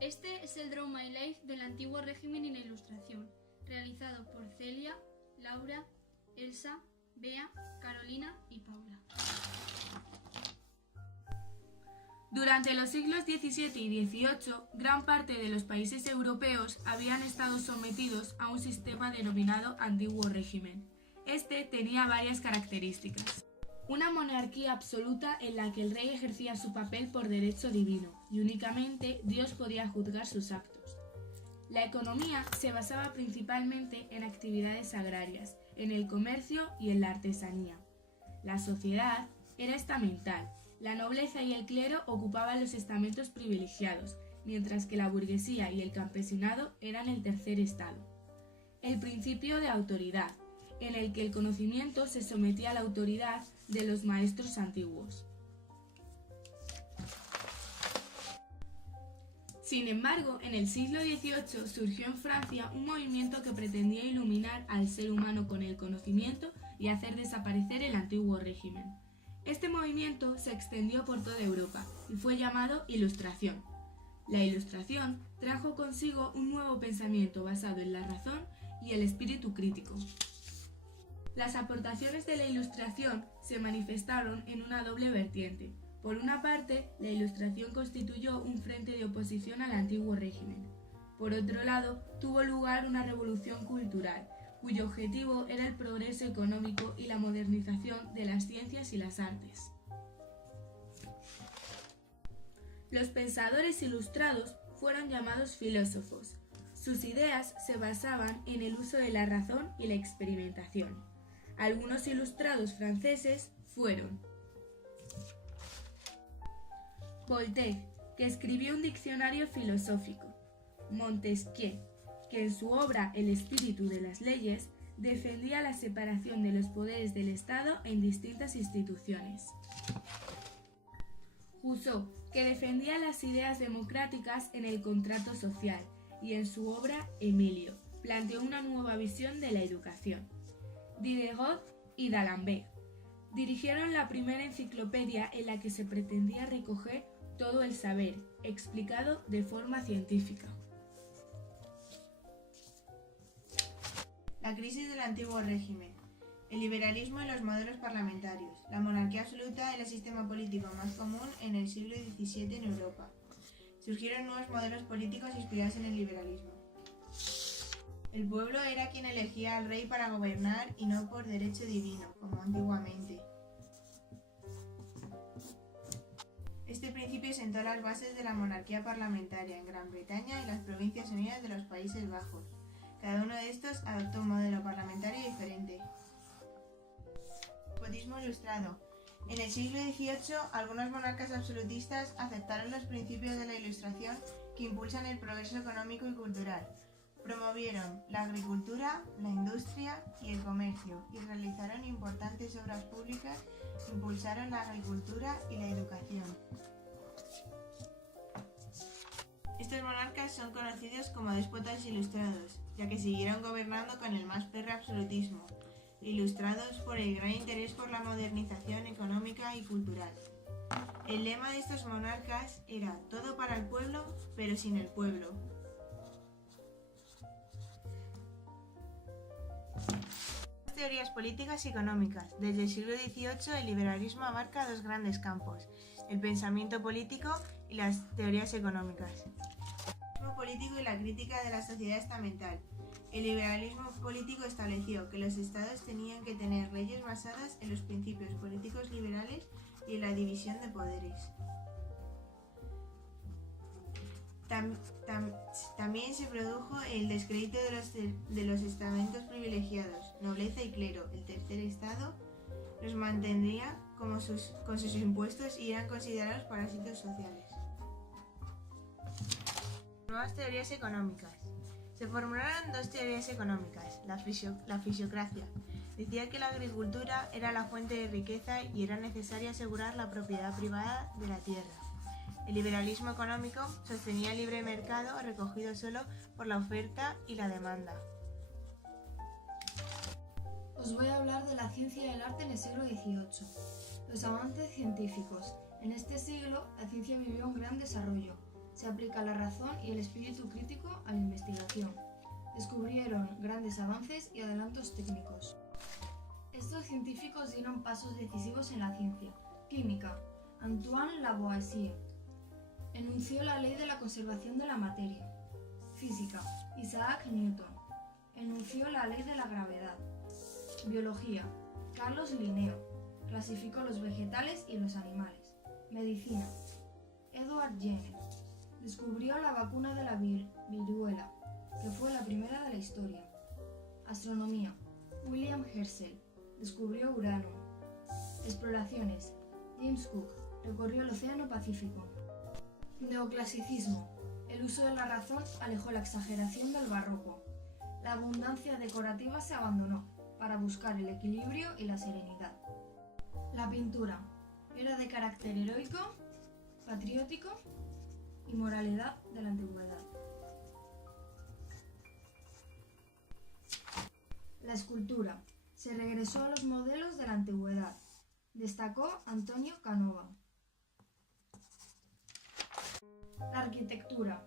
Este es el Draw My Life del antiguo régimen y la ilustración, realizado por Celia, Laura, Elsa, Bea, Carolina y Paula. Durante los siglos XVII y XVIII, gran parte de los países europeos habían estado sometidos a un sistema denominado Antiguo Régimen. Este tenía varias características. Una monarquía absoluta en la que el rey ejercía su papel por derecho divino y únicamente Dios podía juzgar sus actos. La economía se basaba principalmente en actividades agrarias, en el comercio y en la artesanía. La sociedad era estamental. La nobleza y el clero ocupaban los estamentos privilegiados, mientras que la burguesía y el campesinado eran el tercer estado. El principio de autoridad, en el que el conocimiento se sometía a la autoridad de los maestros antiguos. Sin embargo, en el siglo XVIII surgió en Francia un movimiento que pretendía iluminar al ser humano con el conocimiento y hacer desaparecer el antiguo régimen. Este movimiento se extendió por toda Europa y fue llamado Ilustración. La Ilustración trajo consigo un nuevo pensamiento basado en la razón y el espíritu crítico. Las aportaciones de la Ilustración se manifestaron en una doble vertiente. Por una parte, la Ilustración constituyó un frente de oposición al antiguo régimen. Por otro lado, tuvo lugar una revolución cultural, cuyo objetivo era el progreso económico y la modernización de las ciencias y las artes. Los pensadores ilustrados fueron llamados filósofos. Sus ideas se basaban en el uso de la razón y la experimentación. Algunos ilustrados franceses fueron Voltaire, que escribió un diccionario filosófico; Montesquieu, que en su obra El espíritu de las leyes defendía la separación de los poderes del Estado en distintas instituciones; Rousseau, que defendía las ideas democráticas en el contrato social y en su obra Emilio planteó una nueva visión de la educación; Diderot y D'Alembert dirigieron la primera enciclopedia en la que se pretendía recoger todo el saber, explicado de forma científica. La crisis del antiguo régimen, el liberalismo y los modelos parlamentarios, la monarquía absoluta era el sistema político más común en el siglo XVII en Europa. Surgieron nuevos modelos políticos inspirados en el liberalismo. El pueblo era quien elegía al rey para gobernar y no por derecho divino, como antiguamente. Este principio sentó las bases de la monarquía parlamentaria en Gran Bretaña y las Provincias Unidas de los Países Bajos. Cada uno de estos adoptó un modelo parlamentario diferente. Despotismo ilustrado. En el siglo XVIII, algunos monarcas absolutistas aceptaron los principios de la Ilustración que impulsan el progreso económico y cultural. Promovieron la agricultura, la industria y el comercio y realizaron importantes obras públicas que impulsaron la agricultura y la educación. Estos monarcas son conocidos como déspotas ilustrados, ya que siguieron gobernando con el más férreo absolutismo, ilustrados por el gran interés por la modernización económica y cultural. El lema de estos monarcas era todo para el pueblo, pero sin el pueblo. Teorías políticas y económicas. Desde el siglo XVIII el liberalismo abarca dos grandes campos, el pensamiento político y las teorías económicas. El liberalismo político y la crítica de la sociedad estamental. El liberalismo político estableció que los estados tenían que tener leyes basadas en los principios políticos liberales y en la división de poderes. También se produjo el descrédito de los estamentos privilegiados, nobleza y clero. El tercer estado los mantendría con sus impuestos y eran considerados parásitos sociales. Nuevas teorías económicas. Se formularon dos teorías económicas. La fisiocracia decía que la agricultura era la fuente de riqueza y era necesario asegurar la propiedad privada de la tierra. El liberalismo económico sostenía el libre mercado recogido solo por la oferta y la demanda. Os voy a hablar de la ciencia y el arte en el siglo XVIII. Los avances científicos. En este siglo, la ciencia vivió un gran desarrollo. Se aplica la razón y el espíritu crítico a la investigación. Descubrieron grandes avances y adelantos técnicos. Estos científicos dieron pasos decisivos en la ciencia. Química. Antoine Lavoisier enunció la ley de la conservación de la materia. Física. Isaac Newton enunció la ley de la gravedad. Biología. Carlos Linneo clasificó los vegetales y los animales. Medicina. Edward Jenner descubrió la vacuna de la viruela, que fue la primera de la historia. Astronomía. William Herschel descubrió Urano. Exploraciones. James Cook recorrió el Océano Pacífico. Neoclasicismo. El uso de la razón alejó la exageración del barroco. La abundancia decorativa se abandonó para buscar el equilibrio y la serenidad. La pintura era de carácter heroico, patriótico y moralidad de la antigüedad. La escultura se regresó a los modelos de la antigüedad. Destacó Antonio Canova. La arquitectura.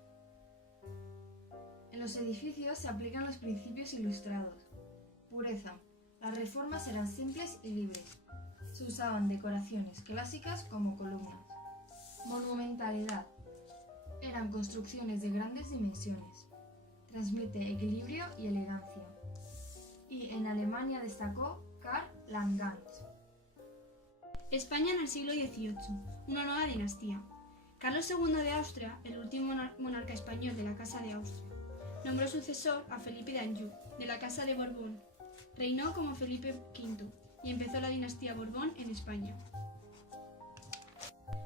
En los edificios se aplican los principios ilustrados. Pureza. Las reformas eran simples y libres. Se usaban decoraciones clásicas como columnas. Monumentalidad. Eran construcciones de grandes dimensiones. Transmite equilibrio y elegancia. Y en Alemania destacó Karl Langhans. España en el siglo XVIII, una nueva dinastía. Carlos II de Austria, el último monarca español de la Casa de Austria, nombró sucesor a Felipe de Anjou, de la Casa de Borbón. Reinó como Felipe V y empezó la dinastía Borbón en España.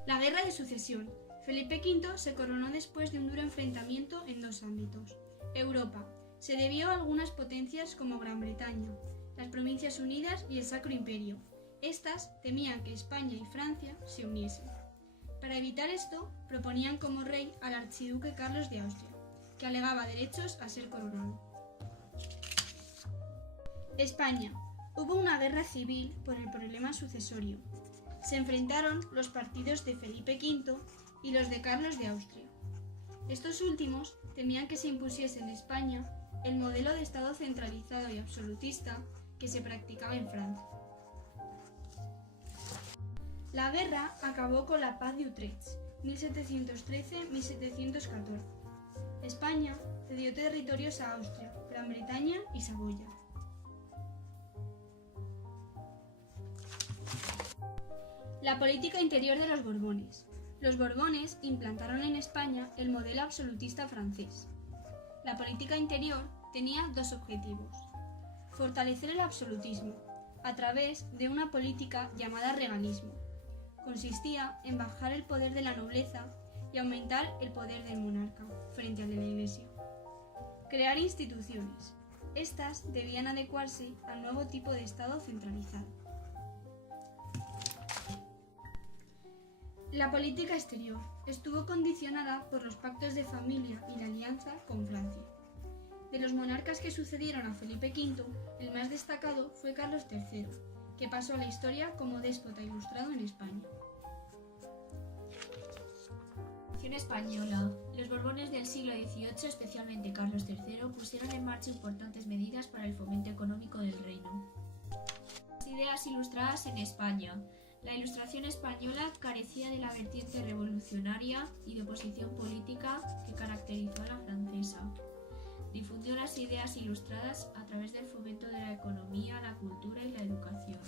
La Guerra de Sucesión. Felipe V se coronó después de un duro enfrentamiento en dos ámbitos. Europa. Se debió a algunas potencias como Gran Bretaña, las Provincias Unidas y el Sacro Imperio. Estas temían que España y Francia se uniesen. Para evitar esto, proponían como rey al archiduque Carlos de Austria, que alegaba derechos a ser coronado. España. Hubo una guerra civil por el problema sucesorio. Se enfrentaron los partidos de Felipe V y los de Carlos de Austria. Estos últimos temían que se impusiese en España el modelo de Estado centralizado y absolutista que se practicaba en Francia. La guerra acabó con la Paz de Utrecht, 1713-1714. España cedió territorios a Austria, Gran Bretaña y Saboya. La política interior de los Borbones. Los Borbones implantaron en España el modelo absolutista francés. La política interior tenía dos objetivos: fortalecer el absolutismo a través de una política llamada regalismo. Consistía en bajar el poder de la nobleza y aumentar el poder del monarca frente al de la Iglesia. Crear instituciones. Estas debían adecuarse al nuevo tipo de Estado centralizado. La política exterior estuvo condicionada por los pactos de familia y la alianza con Francia. De los monarcas que sucedieron a Felipe V, el más destacado fue Carlos III, que pasó a la historia como déspota ilustrado en España. Española. Los Borbones del siglo XVIII, especialmente Carlos III, pusieron en marcha importantes medidas para el fomento económico del reino. Las ideas ilustradas en España. La Ilustración española carecía de la vertiente revolucionaria y de oposición política que caracterizó a la francesa. Difundió las ideas ilustradas a través del fomento de la economía, la cultura y la educación.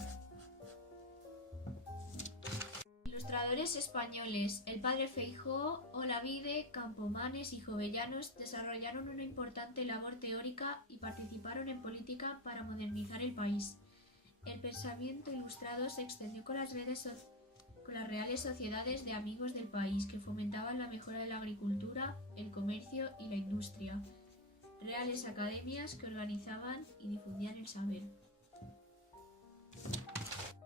Ilustradores españoles. El padre Feijóo, Olavide, Campomanes y Jovellanos desarrollaron una importante labor teórica y participaron en política para modernizar el país. El pensamiento ilustrado se extendió con las reales sociedades de amigos del país que fomentaban la mejora de la agricultura, el comercio y la industria. Reales academias que organizaban y difundían el saber.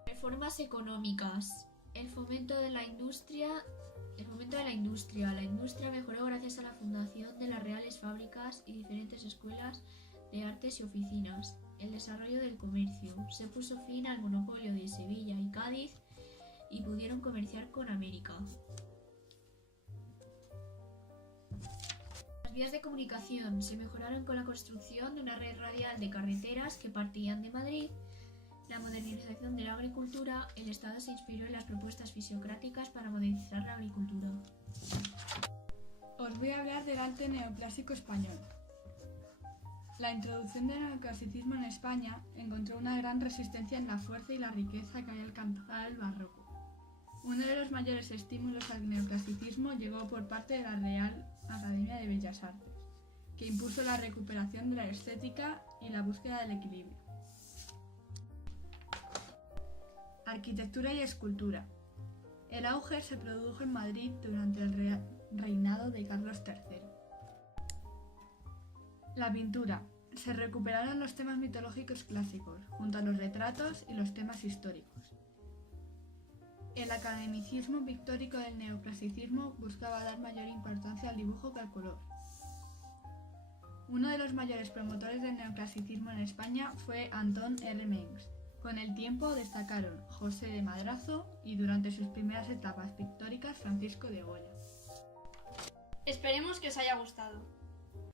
Reformas económicas. El fomento de la industria. La industria mejoró gracias a la fundación de las reales fábricas y diferentes escuelas de artes y oficinas. El desarrollo del comercio. Se puso fin al monopolio de Sevilla y Cádiz y pudieron comerciar con América. vías de comunicación se mejoraron con la construcción de una red radial de carreteras que partían de Madrid. La modernización de la agricultura, el Estado se inspiró en las propuestas fisiocráticas para modernizar la agricultura. Os voy a hablar del arte neoclásico español. La introducción del neoclasicismo en España encontró una gran resistencia en la fuerza y la riqueza que había alcanzado el barroco. Uno de los mayores estímulos al neoclasicismo llegó por parte de la Real Academia de Bellas Artes, que impuso la recuperación de la estética y la búsqueda del equilibrio. Arquitectura y escultura. El auge se produjo en Madrid durante el reinado de Carlos III. La pintura. Se recuperaron los temas mitológicos clásicos, junto a los retratos y los temas históricos. El academicismo pictórico del neoclasicismo buscaba dar mayor importancia al dibujo que al color. Uno de los mayores promotores del neoclasicismo en España fue Antón R. Mengs. Con el tiempo destacaron José de Madrazo y durante sus primeras etapas pictóricas Francisco de Goya. Esperemos que os haya gustado.